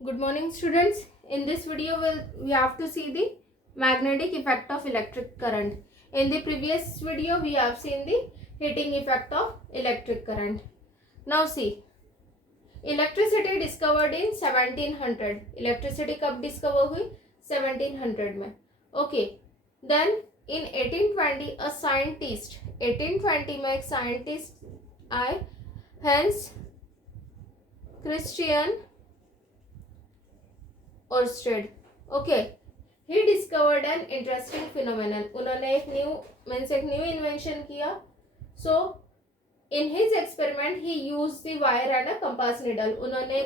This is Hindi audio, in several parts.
Good morning, students. In this video, we have to see the magnetic effect of electric current. In the previous video, we have seen the heating effect of electric current. Now see, electricity discovered in 1700. Electricity कब discover हुई? 1700 में. Okay. Then in 1820, a scientist. 1820 में एक scientist आए. Hans Christian Ørsted. Okay, he discovered an interesting phenomenon. उन्होंने एक न्यू इन्वेंशन किया. So in his experiment he used the wire and a compass needle. उन्होंने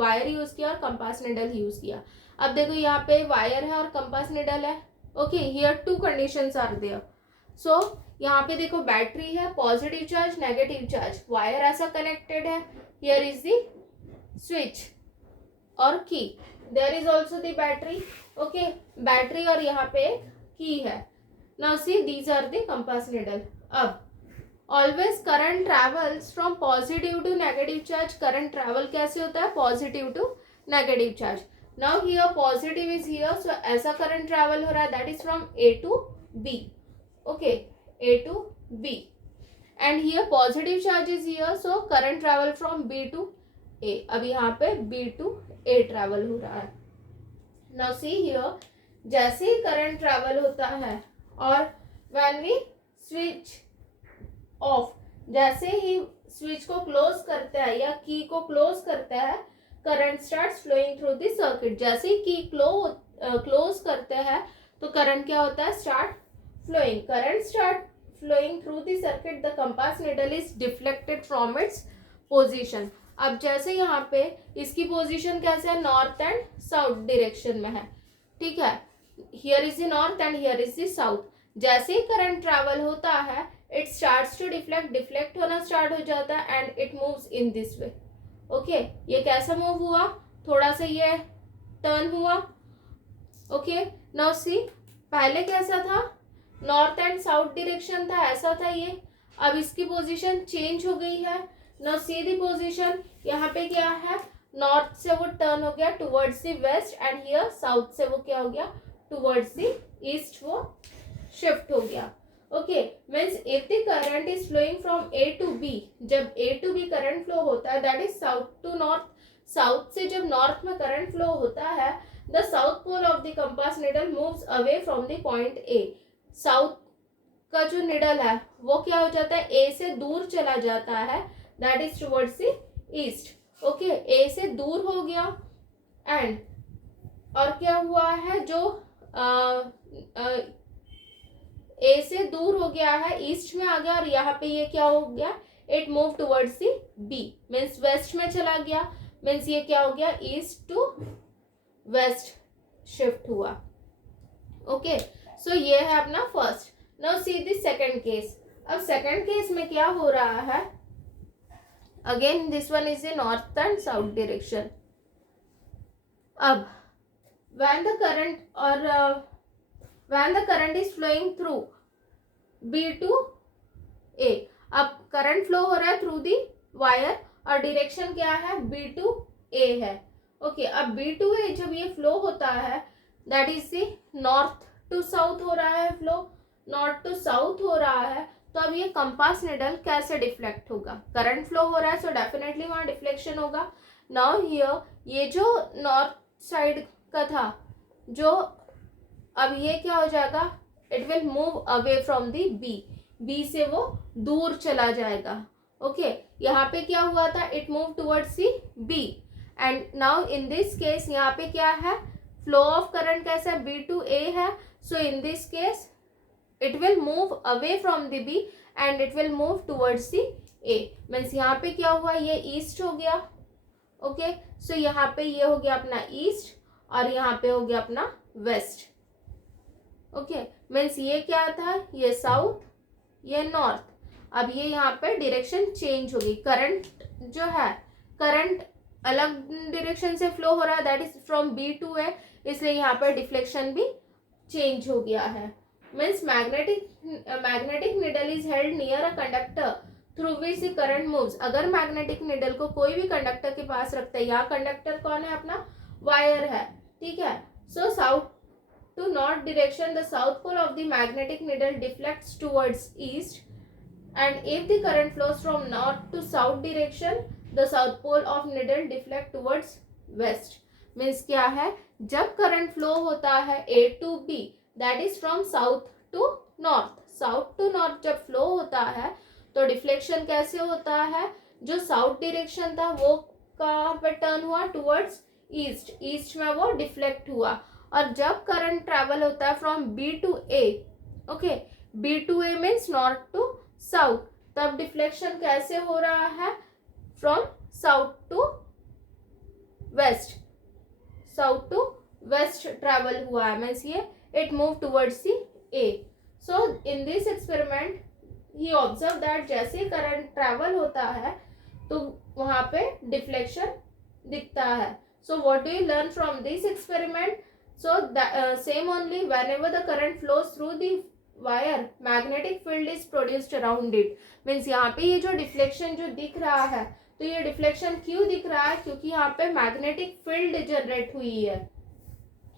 वायर यूज किया और कंपास निडल यूज किया. अब देखो यहाँ पे वायर है और कंपास निडल है. Okay, here two conditions are there. So यहाँ पे देखो बैटरी है, positive charge, negative charge, wire ऐसा कनेक्टेड है. हियर इज द स्विच और key. There is also the battery. Okay, battery और यहाँ पे की है. Now see these are the compass needle. अब always current travels from positive to negative charge. Current travel कैसे होता है? Positive to negative charge. Now here positive is here, so ऐसा करंट ट्रेवल हो रहा है, that is from A to B. Okay, A to B. And here positive charge is here, so current travel from B to A. अब यहाँ पे बी टू ए ट्रेवल हो रहा है. नाउ सी हियर, जैसे ही करंट ट्रेवल होता है और व्हेन वी स्विच ऑफ, जैसे ही स्विच को क्लोज करते हैं या की को क्लोज करते हैं, current starts flowing through the circuit. जैसे ही की क्लोज करते हैं तो करंट क्या होता है? Start flowing. Current start flowing through the circuit. The compass needle is deflected from its position. अब जैसे यहाँ पे इसकी पोजीशन कैसे है? नॉर्थ एंड साउथ डायरेक्शन में है. ठीक है, here is the north and here is the south. जैसे ही करंट ट्रैवल होता है, इट स्टार्ट्स टू डिफ्लेक्ट होना स्टार्ट हो जाता है and it moves in this way. Okay, ये कैसा मूव हुआ? थोड़ा सा ये टर्न हुआ. ओके, नाउ सी, पहले कैसा था? नॉर्थ एंड साउथ डायरेक्शन था, ऐसा था ये. अब इसकी पोजीशन चेंज हो गई है. नाउ सी दी पोजीशन. यहाँ पे क्या है? नॉर्थ से वो टर्न हो गया towards the west and here south से वो क्या हो गया? टुवर्ड्स द ईस्ट वो शिफ्ट हो गया. Okay, means if the current is flowing from A to B, जब A to B current flow होता है, that is south to north. South से जब नॉर्थ में करंट फ्लो होता है, the south pole of the compass needle moves away from the point A. South का जो निडल है वो क्या हो जाता है? ए से दूर चला जाता है, that is towards the east. Okay, A से दूर हो गया एंड और क्या हुआ है? जो ए से दूर हो गया है, ईस्ट में आ गया और यहाँ पे ये क्या हो गया? It move towards the B, means west में चला गया. मीन्स ये क्या हो गया? ईस्ट टू वेस्ट शिफ्ट हुआ. ओके, सो ये है अपना first. Now see the second case. अब सेकंड केस में क्या हो रहा है? Again this one is in north and south direction. अब when the current is flowing through B to A. अब करंट फ्लो हो रहा है थ्रू दी वायर और डायरेक्शन क्या है? B to A है. ओके, अब B to A जब ये फ्लो होता है, that is the north to south हो रहा है फ्लो. नॉर्थ टू साउथ हो रहा है, तो अब ये कंपास निडल कैसे डिफ्लेक्ट होगा? करंट फ्लो हो रहा है, सो डेफिनेटली वहाँ डिफ्लेक्शन होगा. नाउ हियर ये जो नॉर्थ साइड का था, जो अब ये क्या हो जाएगा? It will move away from the B. B से वो दूर चला जाएगा. ओके, यहाँ पे क्या हुआ था? It move towards the B. And now in this case यहाँ पे क्या है? फ्लो ऑफ करंट कैसा है? बी टू ए है. So in this case it will move away from the B and it will move towards the A. Means यहाँ पे क्या हुआ? ये ईस्ट हो गया. ओके, सो यहाँ पे ये हो गया अपना ईस्ट और यहाँ पे हो गया अपना वेस्ट. ओके, मीन्स ये क्या था? ये साउथ, ये नॉर्थ. अब ये यहाँ पे डायरेक्शन चेंज हो गई. करंट जो है, करंट अलग डायरेक्शन से फ्लो हो रहा है, that is from B to A, इसलिए यहाँ पर डिफ्लेक्शन भी चेंज हो गया है. Means magnetic needle is held near a conductor through which the current moves. अगर मैग्नेटिक निडल को कोई भी कंडक्टर के पास रखते हैं, यहाँ कंडक्टर कौन है? अपना वायर है, ठीक है। So south to north direction the south pole of the magnetic needle deflects towards east, and if the current flows from north to south direction the south pole of needle deflect towards west। Means क्या है, जब करंट फ्लो होता है A to B that is from south to north, south to north जब फ्लो होता है तो डिफ्लेक्शन कैसे होता है, जो साउथ डायरेक्शन था वो कहाँ पे टर्न हुआ, टुवर्ड्स ईस्ट, ईस्ट में वो डिफ्लेक्ट हुआ। और जब करंट ट्रेवल होता है from B to A, okay, B to A means north to south, तब डिफ्लेक्शन कैसे हो रहा है, from south to west, south to west travel हुआ है, मीन्स ये it move towards the A. So in this experiment ही ऑब्जर्व दैट जैसे करंट ट्रेवल होता है तो वहां पे डिफ्लेक्शन दिखता है। So what do you learn from this experiment, so same only when ever the current flows through the wire magnetic field is produced around it. Means यहाँ पे ये जो डिफ्लेक्शन जो दिख रहा है, तो ये डिफ्लेक्शन क्यों दिख रहा है, क्योंकि यहाँ पे मैग्नेटिक फील्ड जनरेट हुई है।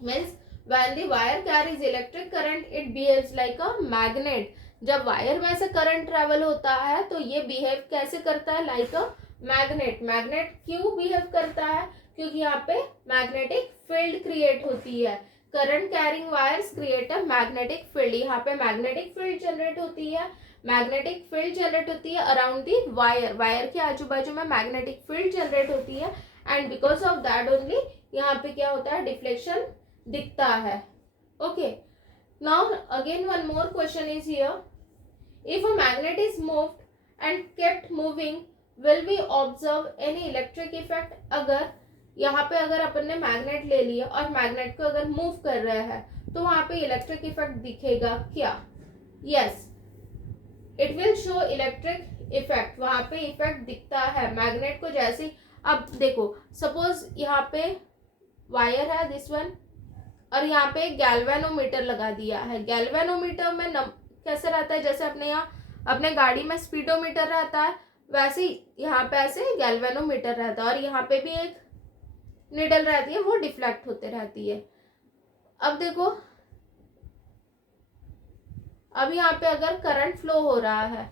Means when the wire carries electric current it behaves like a magnet. जब वायर में से करंट ट्रेवल होता है तो ये बिहेव कैसे करता है, लाइक अ मैग्नेट। मैग्नेट क्यों बिहेव करता है, क्योंकि यहाँ पे मैग्नेटिक फील्ड क्रिएट होती है। Current carrying wires create a magnetic field, यहाँ पे मैग्नेटिक फील्ड जनरेट होती है, मैग्नेटिक फील्ड जनरेट होती है अराउंड दी वायर, वायर के आजू बाजू में मैग्नेटिक फील्ड जनरेट होती है, and because of that only यहाँ पे क्या होता है, डिफ्लेक्शन दिखता है। Okay, now again one more question is here, if a magnet is moved and kept moving will we observe any electric effect. अगर यहाँ पे अगर अपन ने मैग्नेट ले लिया और मैग्नेट को अगर मूव कर रहे हैं तो वहां पे इलेक्ट्रिक इफेक्ट दिखेगा क्या, yes, it will show electric effect, वहां पे इफेक्ट दिखता है मैग्नेट को। जैसे अब देखो, सपोज यहाँ पे वायर है दिस वन, और यहाँ पे गैल्वेनोमीटर लगा दिया है। गैल्वेनोमीटर में कैसे रहता है, जैसे अपने यहाँ अपने गाड़ी में स्पीडोमीटर रहता है, वैसे यहाँ पे ऐसे गैल्वेनोमीटर रहता है, और यहाँ पे भी एक निडल रहती है, वो डिफ्लेक्ट होते रहती है। अब देखो, अब यहाँ पे अगर करंट फ्लो हो रहा है,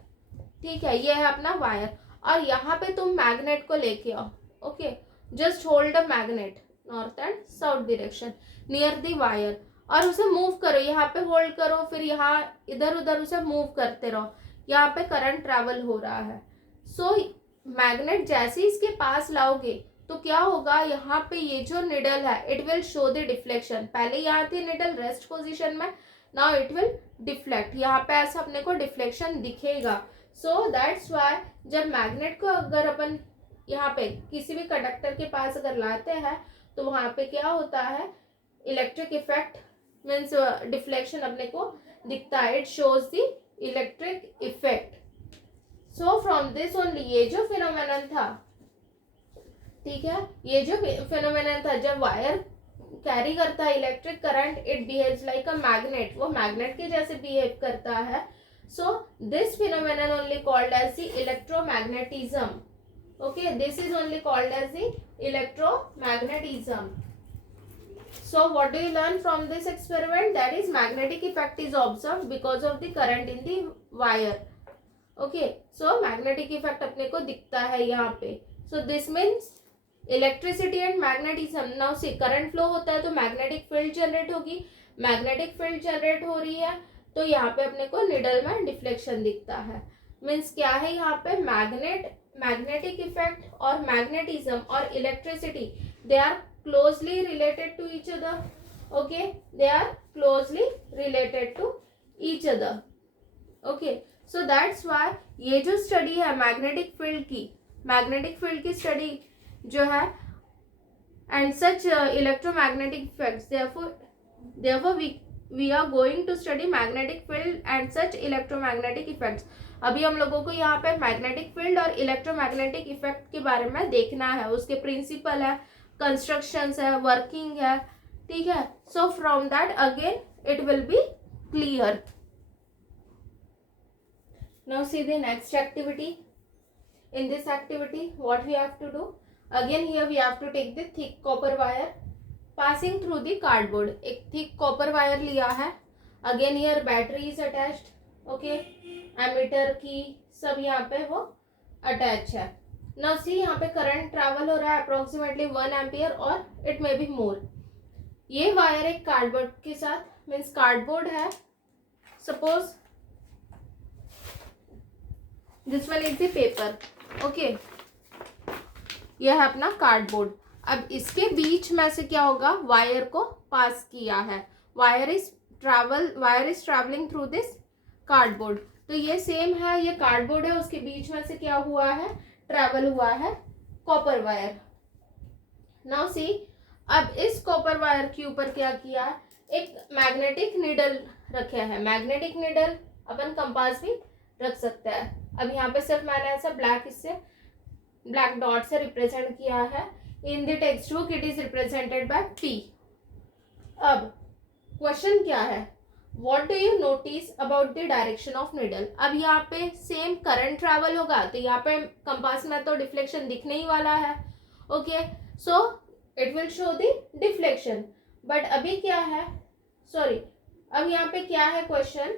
ठीक है, ये है अपना वायर, और यहाँ पे तुम मैग्नेट को लेके आओ, okay, just hold a magnet north and south direction near the wire, और उसे मूव करो, यहाँ पे होल्ड करो, फिर यहाँ इधर उधर उसे मूव करते रहो, यहाँ पे करंट ट्रेवल हो रहा है। सो मैग्नेट जैसे इसके पास लाओगे तो क्या होगा, यहाँ पे ये जो निडल है it will show the deflection. पहले यहाँ थी निडल रेस्ट पोजीशन में, नाउ इट विल डिफ्लेक्ट, यहाँ पे ऐसा अपने को डिफ्लेक्शन दिखेगा। सो दैट्स व्हाई जब मैग्नेट को अगर अपन यहाँ पे किसी भी कंडक्टर के पास अगर लाते हैं तो वहां पे क्या होता है, इलेक्ट्रिक इफेक्ट मीन्स डिफ्लेक्शन अपने को दिखता है, it shows the electric effect. So from this only, ये जो फिनोमेनन था, ठीक है, ये जो फिनोमेनन था, जब वायर कैरी करता है electric current it behaves like a magnet, वो मैग्नेट के जैसे बिहेव करता है। So this phenomenon only called as the electromagnetism. Okay, this is only called as the electromagnetism. So what do you learn from this experiment? That is magnetic effect is observed because of the current in the wire. Okay, so magnetic effect अपने को दिखता है यहाँ पे। So this means electricity and magnetism. Now see, current flow होता है तो magnetic field generate होगी, magnetic field generate हो रही है तो यहाँ पे अपने को निडल में डिफ्लेक्शन दिखता है। मीन्स क्या है, यहाँ पे मैग्नेटिक इफेक्ट और मैग्नेटिज्म और electricity they are closely related to each other. Okay, they are closely related to each other. Okay, so that's why ये जो स्टडी है मैग्नेटिक फील्ड की स्टडी जो है and such electromagnetic effects, therefore we are going to study magnetic field and such electromagnetic effects. अभी हम लोगों को यहाँ पे मैग्नेटिक फील्ड और इलेक्ट्रोमैग्नेटिक इफेक्ट के बारे में देखना है, उसके प्रिंसिपल है, कंस्ट्रक्शंस है, वर्किंग है, ठीक है। So from that again it will be clear. Now see the next activity. In this activity what we have to do, again here we have to take the thick copper wire passing through the cardboard, एक थिक कॉपर वायर लिया है, again here battery is attached, okay, ammeter की सब यहाँ पे वो अटैच है। नाउ सी यहाँ पे करंट ट्रैवल हो रहा है अप्रोक्सीमेटली 1 एम्पियर और इट मे बी मोर। ये वायर एक कार्डबोर्ड के साथ, मीन्स कार्डबोर्ड है, suppose this one is the paper, okay, यह है अपना कार्डबोर्ड। अब इसके बीच में से क्या होगा, वायर को पास किया है, wire is travelling through this cardboard. तो ये सेम है, ये कार्डबोर्ड है, उसके बीच में से क्या हुआ है, ट्रैवल हुआ है कॉपर वायर। नाउ सी, अब इस कॉपर वायर के ऊपर क्या किया, एक मैग्नेटिक नीडल रखा है। मैग्नेटिक नीडल अपन कंपास भी रख सकते हैं। अब यहाँ पे सिर्फ मैंने ऐसा ब्लैक डॉट से रिप्रेजेंट किया है। In the text book it is represented by P। अब क्वेश्चन क्या है, What do you notice about the direction of needle? अब यहाँ पे सेम करंट ट्रैवल होगा, तो यहाँ पे कंपास में तो डिफ्लेक्शन दिखने ही वाला है, okay, so it will show the deflection. But अभी क्या है, सॉरी, अब यहाँ पे क्या है question,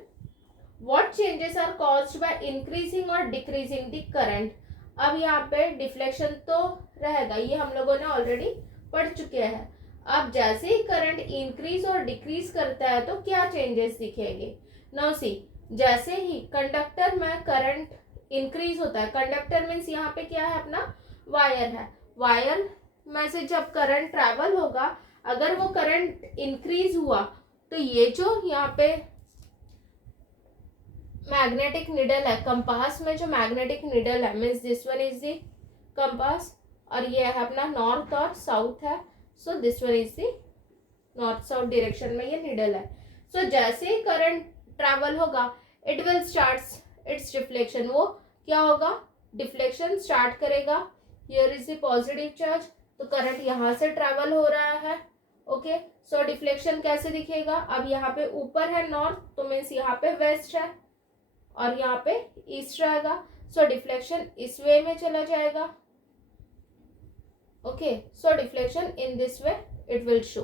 What changes are caused by increasing or decreasing the current? अब यहाँ पे डिफ्लेक्शन तो रहेगा, ये हम लोगों ने ऑलरेडी पढ़ चुके हैं। अब जैसे ही करंट इंक्रीज और डिक्रीज करता है तो क्या चेंजेस दिखेंगे। नाउ सी, जैसे ही कंडक्टर में करंट इंक्रीज होता है, कंडक्टर मीन्स यहाँ पे क्या है, अपना वायर है, वायर में से जब करंट ट्रैवल होगा, अगर वो करंट इंक्रीज हुआ तो ये जो यहाँ पे मैग्नेटिक निडल है, कंपास में जो मैग्नेटिक निडल है, means this one is the compass और ये है अपना नॉर्थ और साउथ है, so this one is the north south direction में ये निडल है। सो जैसे ही करंट ट्रैवल होगा, it will start it's deflection, वो क्या होगा, डिफ्लेक्शन स्टार्ट करेगा। Here is the positive charge, तो करंट यहाँ से ट्रैवल हो रहा है, ओके, सो डिफ्लेक्शन कैसे दिखेगा, अब यहाँ पे ऊपर है नॉर्थ, तो मीन्स यहाँ पे वेस्ट है और यहाँ पे ईस्ट रहेगा, सो डिफ्लेक्शन इस वे में चला जाएगा, okay, so deflection in this way it will show.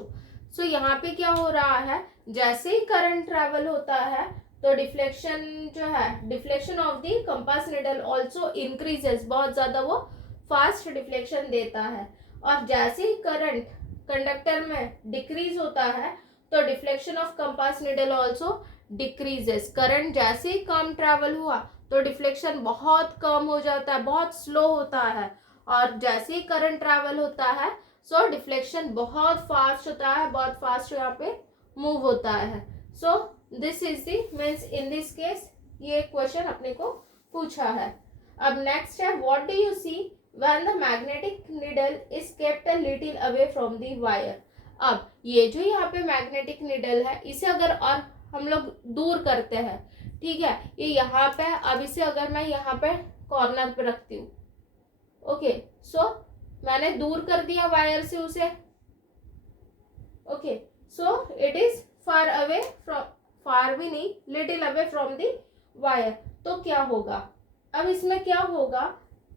So यहाँ पे क्या हो रहा है, जैसे ही करंट ट्रैवल होता है तो डिफ्लेक्शन जो है, deflection of the compass needle also increases, बहुत ज्यादा वो फास्ट डिफ्लेक्शन देता है। और जैसे ही करंट कंडक्टर में डिक्रीज होता है तो deflection of compass needle also decreases. Current जैसे ही कम ट्रैवल हुआ तो डिफ्लेक्शन बहुत कम हो जाता है, बहुत स्लो होता है, और जैसे ही करंट ट्रैवल होता है सो डिफ्लेक्शन बहुत फास्ट होता है, बहुत फास्ट यहाँ पे मूव होता है। So this is the means in this case ये क्वेश्चन अपने को पूछा है। अब नेक्स्ट है, what do you see when the magnetic needle is kept a little away from the wire. अब ये जो यहाँ पे मैग्नेटिक नीडल है, इसे अगर और हम लोग दूर करते हैं, ठीक है, ये यहाँ पे, अब इसे अगर मैं यहाँ पे कॉर्नर पे रखती हूँ, ओके, सो मैंने दूर कर दिया वायर से उसे, okay, so it is far away from, far भी नहीं, little away from the wire. तो क्या होगा, अब इसमें क्या होगा,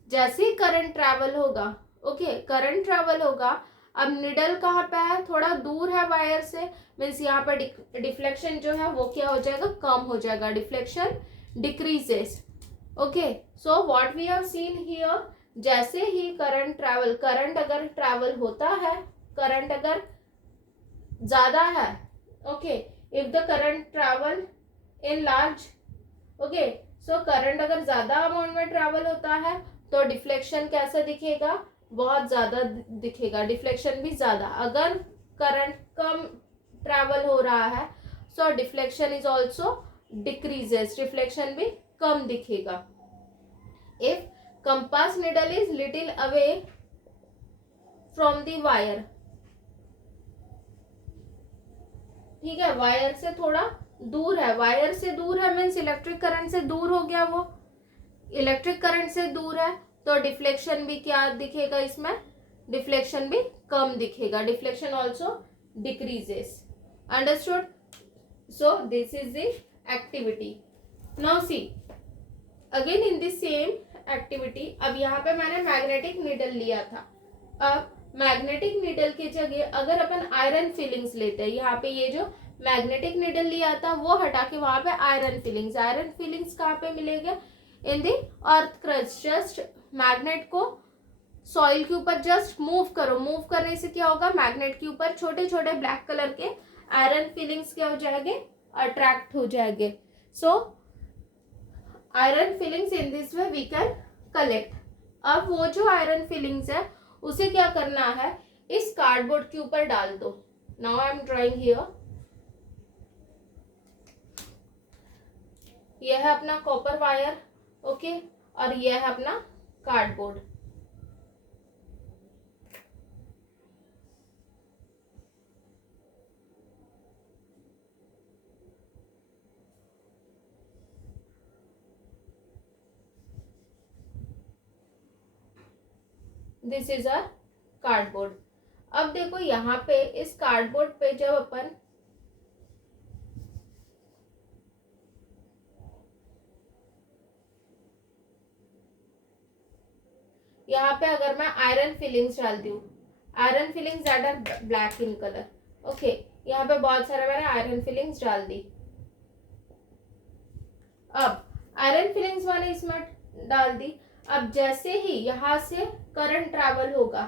जैसे ही करंट ट्रैवल होगा, ओके, करंट ट्रैवल होगा, अब निडल कहाँ पे है, थोड़ा दूर है वायर से, मीन्स यहाँ पर डिफ्लेक्शन जो है वो क्या हो जाएगा, कम हो जाएगा, deflection decreases, okay. So what we have seen here, जैसे ही करंट ट्रैवल, करंट अगर ट्रैवल होता है, करंट अगर ज्यादा है, okay, if the current travel in large, okay, so current अगर ज्यादा अमाउंट में ट्रैवल होता है तो डिफ्लेक्शन कैसा दिखेगा, बहुत ज्यादा दिखेगा, डिफ्लेक्शन भी ज्यादा। अगर करंट कम ट्रैवल हो रहा है so deflection is also decreases, deflection भी कम दिखेगा। If compass needle is little away from the wire, ठीक है, वायर से थोड़ा दूर है, वायर से दूर है मीन्स इलेक्ट्रिक करंट से दूर हो गया, वो इलेक्ट्रिक करंट से दूर है तो डिफ्लेक्शन भी क्या दिखेगा, इसमें डिफ्लेक्शन भी कम दिखेगा, deflection also decreases, understood. So this is the activity. Now see again in this same activity, अब यहाँ पे मैंने मैग्नेटिक नीडल लिया था, अब मैग्नेटिक नीडल की जगह अगर अपन आयरन फिलिंग्स लेते हैं, यहाँ पे ये जो मैग्नेटिक नीडल लिया था वो हटा के वहां पे आयरन फिलिंग्स कहाँ पे मिलेगा? इन दी अर्थ क्रस्ट। जस्ट मैग्नेट को सॉइल के ऊपर जस्ट मूव करो, मूव करने से क्या होगा? मैग्नेट के ऊपर छोटे छोटे ब्लैक कलर के आयरन फिलिंग्स क्या हो जाएंगे? अट्रैक्ट हो जाएंगे। So iron filings in this way we can collect. अब वो जो आयरन फिलिंग्स है उसे क्या करना है? इस कार्डबोर्ड के ऊपर डाल दो। Now I am drawing here. यह है अपना कॉपर वायर, ओके, और यह है अपना cardboard. This is a cardboard. अब देखो यहाँ पे इस कार्डबोर्ड पे जब अपन यहाँ पे अगर मैं आयरन फिलिंग्स डालती हूँ, iron filings that are black in colour, okay, यहाँ पे बहुत सारा मैंने आयरन फिलिंग्स डाल दी। अब आयरन फिलिंग्स मैंने इसमें डाल दी। अब जैसे ही यहाँ से करंट ट्रैवल होगा,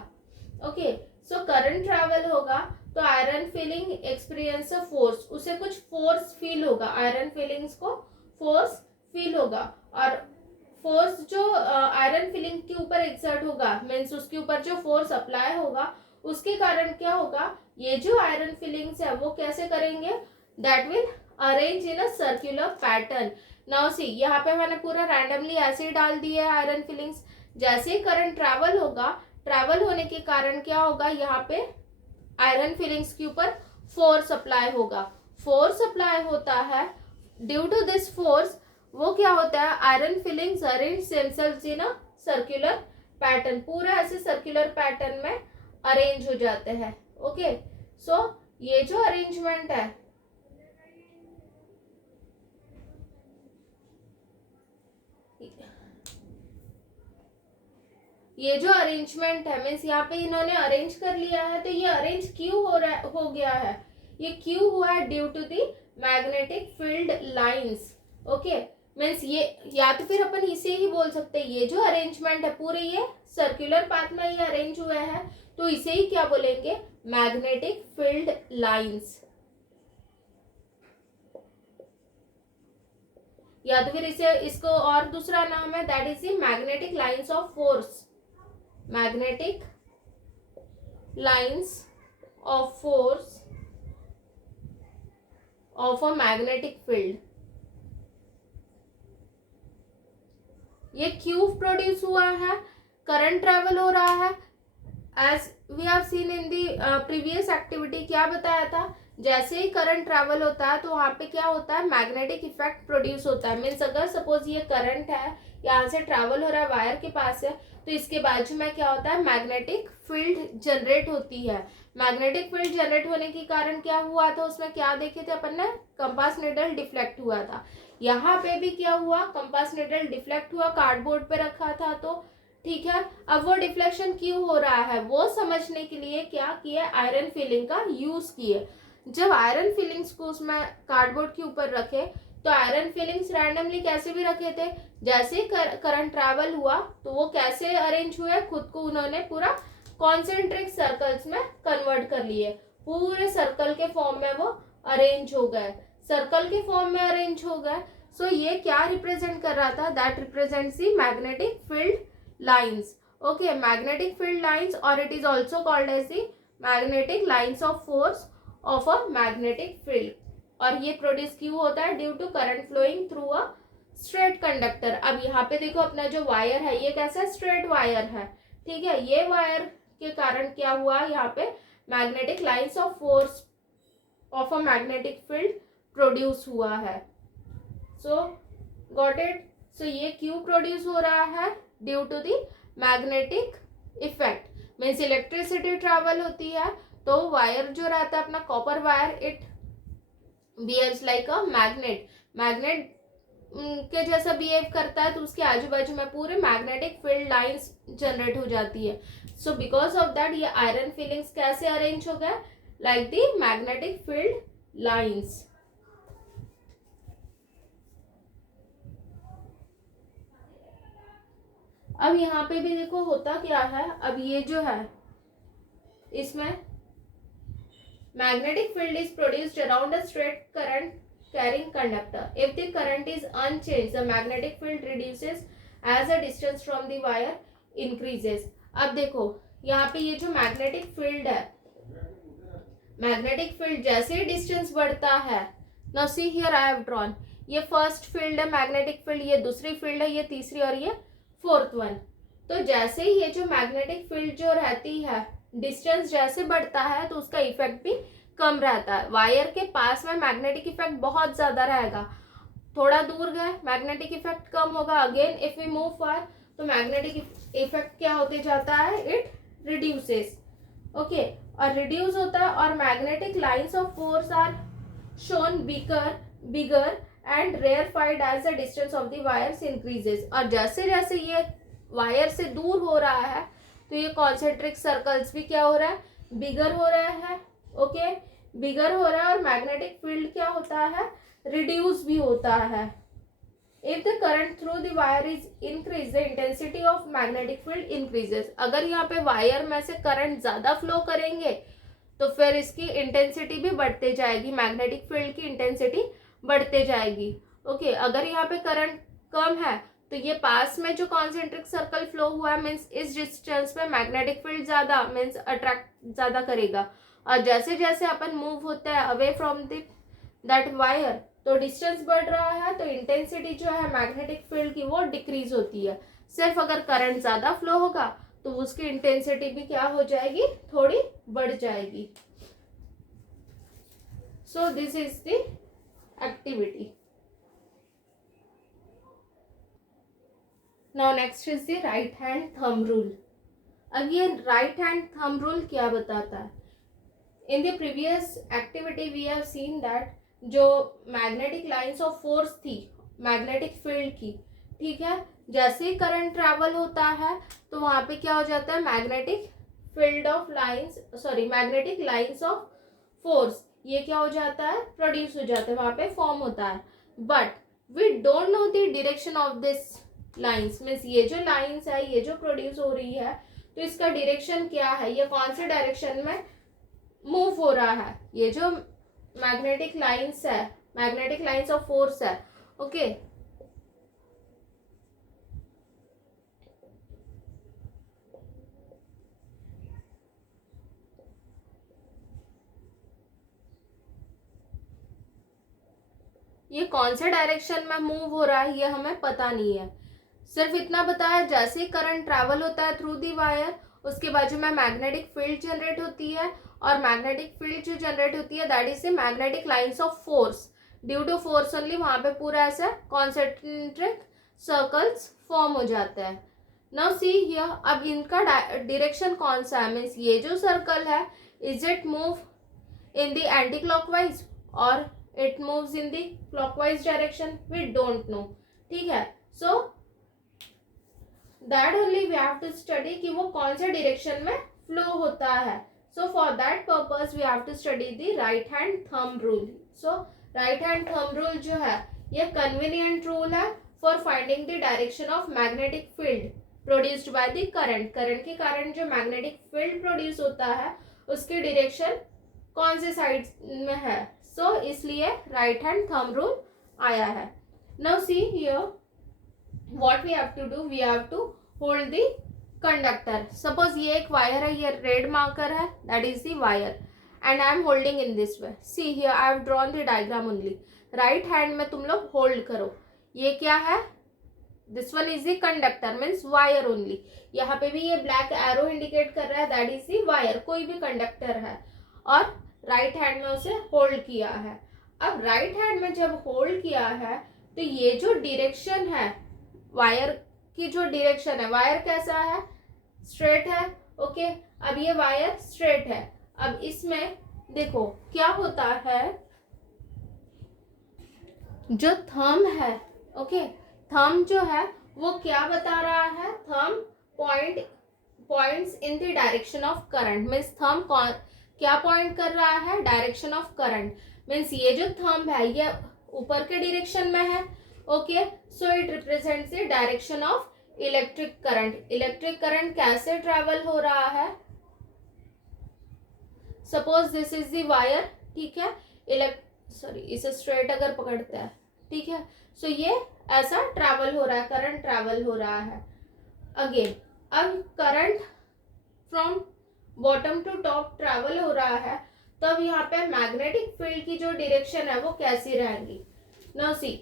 ओके, सो करंट ट्रैवल होगा तो आयरन फिलिंग एक्सपीरियंस फोर्स, उसे कुछ फोर्स फील होगा, आयरन फिलिंग्स को फोर्स फील होगा। और फोर्स जो आयरन फिलिंग के ऊपर एक्सर्ट होगा, मीन्स उसके ऊपर जो फोर्स अप्लाई होगा, उसके कारण क्या होगा? ये जो आयरन फिलिंग्स है वो कैसे करेंगे? That will arrange in a circular pattern. Now see, यहाँ पे मैंने पूरा रैंडमली ऐसे ही डाल दिया है आयरन फिलिंग्स। जैसे ही करंट ट्रैवल होगा, ट्रैवल होने के कारण क्या होगा? यहाँ पे आयरन फिलिंग्स के ऊपर फोर्स अप्लाई होगा। फोर्स अप्लाई होता है, ड्यू टू दिस फोर्स वो क्या होता है? Iron filings arrange themselves in a circular pattern, पूरा ऐसे सर्कुलर पैटर्न में अरेंज हो जाते हैं। ओके, सो ये जो अरेंजमेंट है, ये जो अरेंजमेंट है, मीन्स यहाँ पे इन्होंने अरेंज कर लिया है, तो ये अरेंज क्यों हो गया है? ये क्यों हुआ है? Due to the magnetic field lines. Okay, means ये, या तो फिर अपन इसे ही बोल सकते हैं, ये जो अरेंजमेंट है पूरे ये सर्कुलर पाथ में ये अरेंज हुए हैं, तो इसे ही क्या बोलेंगे? Magnetic field lines. या तो फिर इसे, इसको और दूसरा नाम है, that is the magnetic lines of force. Magnetic lines of force of a magnetic field. ये क्यों प्रोड्यूस हुआ है? करंट ट्रेवल हो रहा है, as we have seen in the previous activity. क्या बताया था? जैसे ही करंट ट्रैवल होता है तो वहां पे क्या होता है? मैग्नेटिक इफेक्ट प्रोड्यूस होता है। मीन्स अगर सपोज ये करंट है, यहाँ से ट्रैवल हो रहा है, वायर के पास है, तो इसके बाजू में क्या होता है? मैग्नेटिक फील्ड जनरेट होती है। मैग्नेटिक फील्ड जनरेट होने के कारण क्या हुआ था? उसमें क्या देखे थे अपन ने? कंपास निडल डिफ्लेक्ट हुआ था। यहाँ पे भी क्या हुआ? कंपास निडल डिफ्लेक्ट हुआ, कार्डबोर्ड पे रखा था तो, ठीक है। अब वो डिफ्लेक्शन क्यों हो रहा है वो समझने के लिए क्या किया? आयरन फिलिंग का यूज किए। जब आयरन फिलिंग्स को उसमें कार्डबोर्ड के ऊपर रखे, तो आयरन फिलिंग्स रैंडमली कैसे भी रखे थे, जैसे ही करंट ट्रैवल हुआ तो वो कैसे अरेंज हुए? खुद को उन्होंने पूरा कॉन्सेंट्रिक सर्कल्स में कन्वर्ट कर लिए, पूरे सर्कल के फॉर्म में वो अरेंज हो गए, सर्कल के फॉर्म में अरेंज हो गए। सो ये क्या रिप्रेजेंट कर रहा था? That represents the magnetic field lines. Okay, magnetic field lines, or it is also called as the magnetic lines of force of a magnetic field. और ये प्रोड्यूस क्यों होता है? Due to current flowing through a straight conductor. अब यहाँ पे देखो अपना जो वायर है ये कैसा? स्ट्रेट वायर है, ठीक है। ये वायर के कारण क्या हुआ? यहाँ पे magnetic lines of force of a magnetic field produce हुआ है। सो गॉट इट? सो ये क्यों प्रोड्यूस हो रहा है? Due to the magnetic effect. Means electricity travel होती है तो वायर जो रहता है अपना copper wire, it behaves like a magnet. Magnet के जैसा बिहेव करता है तो उसके आजू बाजू में पूरे मैग्नेटिक फील्ड लाइंस जनरेट हो जाती है. सो बिकॉज ऑफ दैट ये आयरन फिलिंग्स कैसे अरेंज हो गए, like the magnetic field lines. अब यहाँ पे भी देखो होता क्या है. अब ये जो है इसमें magnetic field is produced around a straight current carrying conductor. If the current is unchanged, the magnetic field reduces as the distance from the wire increases. अब देखो यहाँ पे ये जो magnetic field है, magnetic field जैसे ही distance बढ़ता है, now see here I have drawn, ये first field है magnetic field, ये दूसरी field है, ये तीसरी और ये fourth one. तो जैसे ही ये जो magnetic field जो रहती है, डिस्टेंस जैसे बढ़ता है तो उसका इफेक्ट भी कम रहता है. वायर के पास में मैग्नेटिक इफेक्ट बहुत ज्यादा रहेगा, थोड़ा दूर गए मैग्नेटिक इफेक्ट कम होगा. Again if we move far तो मैग्नेटिक इफेक्ट क्या होते जाता है, इट रिड्यूसेस. ओके, और रिड्यूस होता है और magnetic lines of force are shown bigger and rarefied as the distance of the wires increases. और जैसे जैसे ये वायर से दूर हो रहा है तो ये कॉन्सेंट्रिक सर्कल्स भी क्या हो रहा है, बिगर हो रहा है. ओके, बिगर हो रहा है और मैग्नेटिक फील्ड क्या होता है, रिड्यूस भी होता है. If the current through the wire is increase the intensity of magnetic field increases. अगर यहाँ पे वायर में से करंट ज्यादा फ्लो करेंगे तो फिर इसकी इंटेंसिटी भी बढ़ते जाएगी, मैग्नेटिक फील्ड की इंटेंसिटी बढ़ते जाएगी. ओके, अगर यहाँ पे करंट कम है तो ये पास में जो कॉन्सेंट्रिक सर्कल फ्लो हुआ है मीन्स इस डिस्टेंस में मैग्नेटिक फील्ड ज्यादा मीन्स अट्रैक्ट ज्यादा करेगा. और जैसे जैसे अपन मूव होते हैं अवे फ्रॉम दैट वायर तो डिस्टेंस बढ़ रहा है तो इंटेंसिटी जो है मैग्नेटिक फील्ड की वो डिक्रीज होती है. सिर्फ अगर करंट ज्यादा फ्लो होगा तो उसकी इंटेंसिटी भी क्या हो जाएगी, थोड़ी बढ़ जाएगी. सो this is the activity. Now next is the right hand thumb rule. अब ये right hand thumb rule क्या बताता है. In the previous activity we have seen that जो magnetic lines of force थी magnetic field की, ठीक है, जैसे ही करंट ट्रैवल होता है तो वहां पे क्या हो जाता है, magnetic field of lines magnetic lines of force ये क्या हो जाता है, प्रोड्यूस हो जाता है, वहां पे फॉर्म होता है. But we don't know the direction of this lines means ये जो लाइंस है ये जो प्रोड्यूस हो रही है तो इसका डायरेक्शन क्या है, ये कौन से डायरेक्शन में मूव हो रहा है. ये जो मैग्नेटिक लाइंस है, मैग्नेटिक लाइंस ऑफ फोर्स है. ओके, ये कौन से डायरेक्शन में मूव हो रहा है ये हमें पता नहीं है. सिर्फ इतना बताया जैसे ही करंट ट्रैवल होता है थ्रू दी वायर उसके बाजू में मैग्नेटिक फील्ड जनरेट होती है और मैग्नेटिक फील्ड जो जनरेट होती है that is the magnetic lines of force. Due to force only वहां पे पूरा ऐसा कॉन्सेंट्रिक सर्कल्स फॉर्म हो जाते हैं. नाउ सी हियर, अब इनका डायरेक्शन कौन सा है, मीन्स ये जो सर्कल है is it move in the anti clockwise और it moves in the clockwise direction, we don't know. ठीक है, so that only we have to study कि वो कौन से डायरेक्शन में फ्लो होता है. So for that purpose we have to study the right hand thumb rule. So right hand thumb rule जो है ये कन्वीनियंट रूल है for finding the direction of magnetic field produced by the current. Current के कारण जो मैग्नेटिक फील्ड प्रोड्यूस होता है उसकी डायरेक्शन कौन से साइड में है. सो इसलिए राइट हैंड थंब रूल आया है. Now see here what we have to do, we have to hold the conductor. Suppose ये एक wire है, ये red marker है, that is the wire and I am holding in this way. See here I have drawn the diagram only. right hand में तुम लोग hold करो. ये क्या है, this one is the conductor means wire only. यहाँ पे भी ये black arrow indicate कर रहा है, that is the wire. कोई भी conductor है और right hand में उसे hold किया है. अब right hand में जब hold किया है तो ये जो direction है वायर की, जो डायरेक्शन है, वायर कैसा है, स्ट्रेट है. ओके, अब ये वायर स्ट्रेट है. अब इसमें देखो क्या होता है, जो थंब है ओके, थंब जो है वो क्या बता रहा है, thumb points in the direction of current, means thumb क्या पॉइंट कर रहा है, डायरेक्शन ऑफ करंट, मीन्स ये जो थंब है ये ऊपर के डायरेक्शन में है। Okay, so it represents the direction of electric current. Electric current कैसे ट्रेवल हो रहा है, suppose this is the wire, ठीक है, इसे स्ट्रेट अगर पकड़ते हैं, ठीक है, सो ये ऐसा ट्रैवल हो रहा है, करंट ट्रैवल हो रहा है। अगेन अब current from bottom to top travel हो रहा है, तब यहाँ पे मैग्नेटिक फील्ड की जो डायरेक्शन है वो कैसी रहेगी। नाउ सी,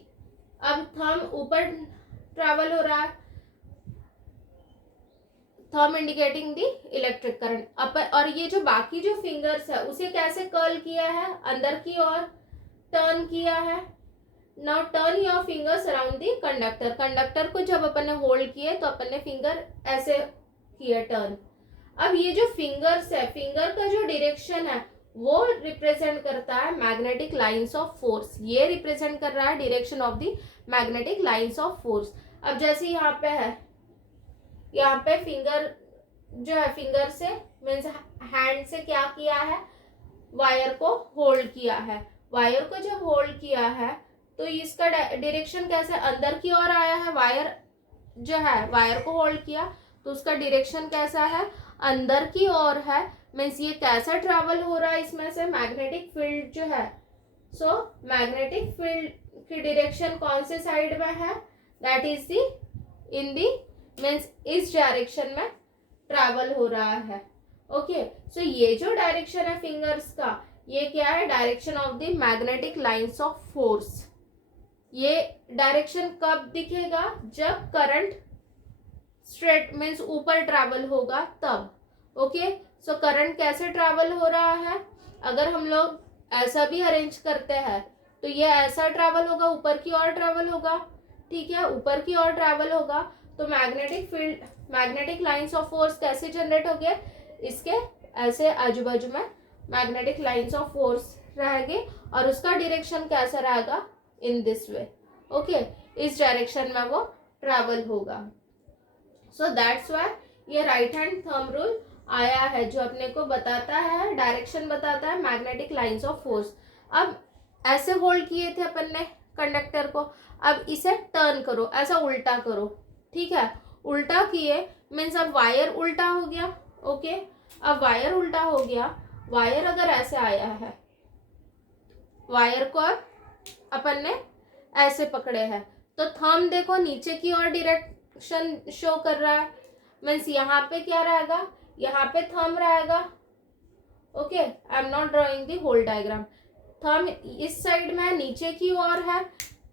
अब थंब ऊपर ट्रैवल हो रहा है, thumb indicating the electric current अपर, और ये जो बाकी जो फिंगर्स है उसे कैसे कर्ल किया है, अंदर की ओर टर्न किया है। Now turn your fingers around the conductor, conductor को जब अपन ने होल्ड किए तो अपन ने फिंगर ऐसे किया टर्न। अब ये जो फिंगर्स है, फिंगर का जो डायरेक्शन है वो रिप्रेजेंट करता है मैग्नेटिक लाइंस ऑफ फोर्स, ये रिप्रेजेंट कर रहा है direction of the magnetic lines of force. अब जैसे यहाँ पे है, यहाँ पे फिंगर जो है, फिंगर से मीन्स हैंड से क्या किया है, वायर को होल्ड किया है। वायर को जब होल्ड किया है तो इसका डायरेक्शन कैसे, अंदर की ओर आया है, वायर जो है, वायर को होल्ड किया तो उसका डायरेक्शन कैसा है, अंदर की ओर है। मीन्स ये कैसा ट्रैवल हो रहा है, इसमें से मैग्नेटिक फील्ड जो है, सो मैग्नेटिक फील्ड की डायरेक्शन कौन से साइड में है, that is the in the means इस डायरेक्शन में ट्रैवल हो रहा है। ओके, सो ये जो डायरेक्शन है फिंगर्स का, ये क्या है, direction of the magnetic lines of force. ये डायरेक्शन कब दिखेगा, जब करंट स्ट्रेट मीन्स ऊपर ट्रैवल होगा तब। ओके, सो करंट कैसे ट्रैवल हो रहा है, अगर हम लोग ऐसा भी अरेंज करते हैं तो ये ऐसा ट्रैवल होगा, ऊपर की ओर ट्रैवल होगा, ठीक है, ऊपर की ओर ट्रैवल होगा तो magnetic field, magnetic lines of force कैसे जनरेट हो गए, इसके ऐसे आजू बाजू में मैग्नेटिक लाइंस ऑफ फोर्स रहेंगे और उसका डायरेक्शन कैसा रहेगा, इन दिस वे। ओके, इस डायरेक्शन में वो ट्रैवल होगा। सो दैट्स वाई ये राइट हैंड थंब रूल आया है, जो अपने को बताता है, डायरेक्शन बताता है मैग्नेटिक लाइंस ऑफ फोर्स। अब ऐसे होल्ड किए थे अपन ने कंडक्टर को, अब इसे टर्न करो, ऐसा उल्टा करो, ठीक है, उल्टा किए मीन्स अब वायर उल्टा हो गया। ओके, अब वायर उल्टा हो गया, वायर अगर ऐसे आया है, वायर को अब अपन ने ऐसे पकड़े हैं तो थंब देखो नीचे की ओर डायरेक्शन शो कर रहा है, मीन्स यहाँ पे क्या रहेगा, यहाँ पे थंब रहेगा। Okay, I am not drawing the whole diagram. Thumb इस साइड में नीचे की ओर है,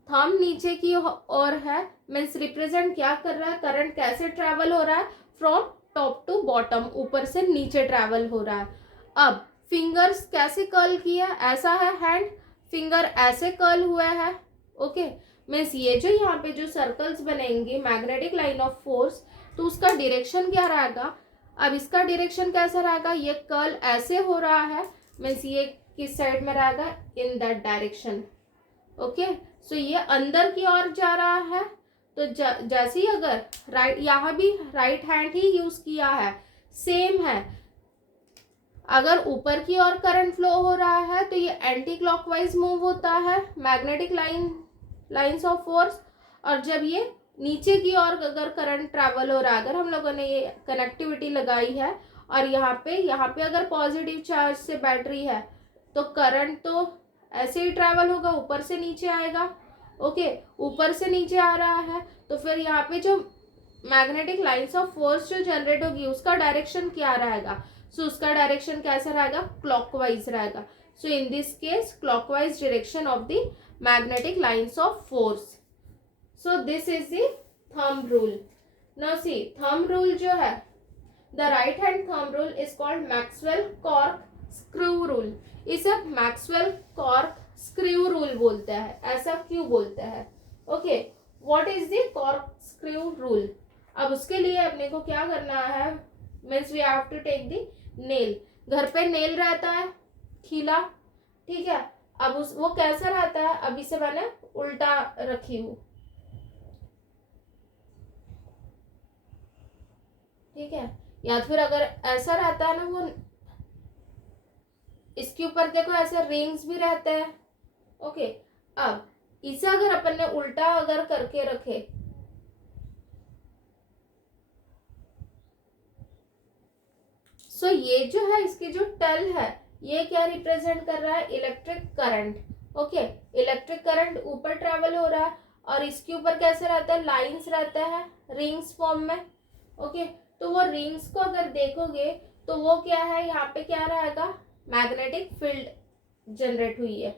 थंब नीचे की ओर है, मीन्स रिप्रेजेंट क्या कर रहा है, करंट कैसे ट्रैवल हो रहा है, फ्रॉम टॉप टू बॉटम, ऊपर से नीचे ट्रैवल हो रहा है। अब फिंगर्स कैसे कर्ल किया, ऐसा है हैंड, फिंगर ऐसे कर्ल हुआ है। ओके, मीन्स ये जो यहाँ पे जो सर्कल्स बनेंगे मैग्नेटिक लाइन ऑफ फोर्स, तो उसका डायरेक्शन क्या रहेगा, अब इसका डायरेक्शन कैसा रहेगा, ये कर्ल ऐसे हो रहा है, मीन्स ये किस साइड में रहेगा, in that direction. Okay, so ये अंदर की ओर जा रहा है, तो जैसे ही अगर राइट, यहाँ भी राइट हैंड ही यूज किया है, सेम है, अगर ऊपर की ओर करंट फ्लो हो रहा है तो ये एंटी क्लॉकवाइज मूव होता है मैग्नेटिक लाइंस ऑफ फोर्स, और जब ये नीचे की ओर अगर करंट ट्रैवल हो रहा है, अगर हम लोगों ने ये कनेक्टिविटी लगाई है और यहाँ पे अगर पॉजिटिव चार्ज से बैटरी है तो करंट तो ऐसे ही ट्रैवल होगा, ऊपर से नीचे आएगा। ओके, ऊपर से नीचे आ रहा है तो फिर यहाँ पे जो मैग्नेटिक लाइंस ऑफ फोर्स जो जनरेट होगी उसका डायरेक्शन क्या रहेगा, सो उसका डायरेक्शन कैसा रहेगा, क्लॉकवाइज रहेगा। So in this case clockwise direction of the magnetic lines of force. So this is the thumb rule. Now see, thumb rule जो है, the right hand thumb rule is called Maxwell cork screw rule. इसे मैक्सवेल कॉर्क स्क्रू रूल बोलते हैं। ऐसा क्यों बोलते हैं? Okay, what is the cork screw rule? अब उसके लिए अपने को क्या करना है, means we have to take the nail. घर पे नेल रहता है खीला, ठीक है, अब वो कैसा रहता है, अब इसे मैंने उल्टा रखी हूँ, ठीक है। या फिर अगर ऐसा रहता है ना, वो इसके ऊपर देखो ऐसे रिंग्स भी रहते हैं। ओके, अब इसे अगर अपन ने उल्टा अगर करके रखे, सो ये जो है इसकी जो टल है ये क्या रिप्रेजेंट कर रहा है, electric current. Okay, electric current ऊपर ट्रेवल हो रहा है और इसके ऊपर कैसे रहता है, लाइंस रहता है रिंग्स फॉर्म में। ओके, तो वो रिंग्स को अगर देखोगे तो वो क्या है, यहाँ पे क्या रहेगा, मैग्नेटिक फील्ड जनरेट हुई है।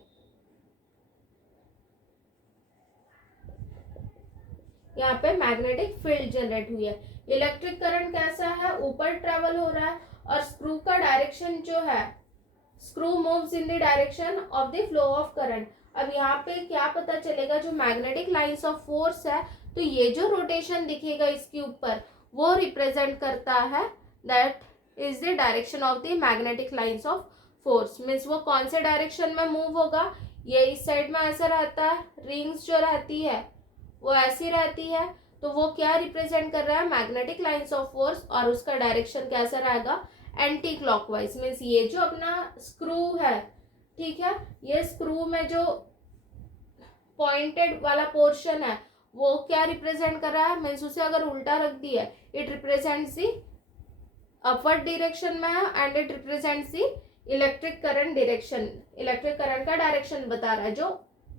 यहाँ पे मैग्नेटिक फील्ड जनरेट हुई है। इलेक्ट्रिक करंट कैसा है, ऊपर ट्रेवल हो रहा है और स्क्रू का डायरेक्शन जो है, screw moves in the direction of the flow of current. अब यहाँ पे क्या पता चलेगा, जो मैग्नेटिक लाइंस ऑफ फोर्स है, तो ये जो रोटेशन दिखेगा इसके ऊपर वो रिप्रेजेंट करता है, that is the direction of the magnetic lines of force. Means वो कौन से डायरेक्शन में मूव होगा, ये इस साइड में ऐसा रहता है, रिंग्स जो रहती है वो ऐसी रहती है, तो वो क्या रिप्रेजेंट कर रहा है, मैग्नेटिक लाइंस ऑफ फोर्स, और उसका डायरेक्शन कैसा रहेगा, एंटी क्लॉकवाइज। मीन्स ये जो अपना स्क्रू है, ठीक है, ये स्क्रू में जो पॉइंटेड वाला पोर्शन है वो क्या रिप्रेजेंट कर रहा है, मीन्स उसे अगर उल्टा रख दिया, it represents the upward direction में है and it represents the electric current direction. Electric current का डायरेक्शन बता रहा है जो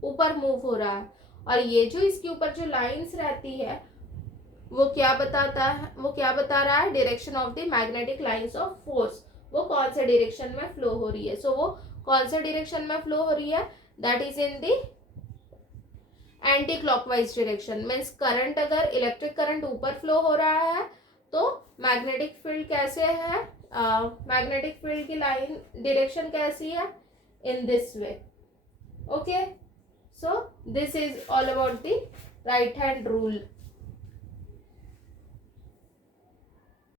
ऊपर मूव हो रहा है। और ये जो इसके ऊपर जो लाइंस रहती है वो क्या बताता है, वो क्या बता रहा है, direction of the magnetic lines of force, वो कौन से डायरेक्शन में फ्लो हो रही है। सो वो कौन से डायरेक्शन में फ्लो हो रही है, that is in the anti clockwise direction. Means current, अगर इलेक्ट्रिक करंट ऊपर फ्लो हो रहा है तो मैग्नेटिक फील्ड कैसे है, मैग्नेटिक फील्ड की लाइन डायरेक्शन कैसी है, इन this way. Okay, so this is all about the right hand rule.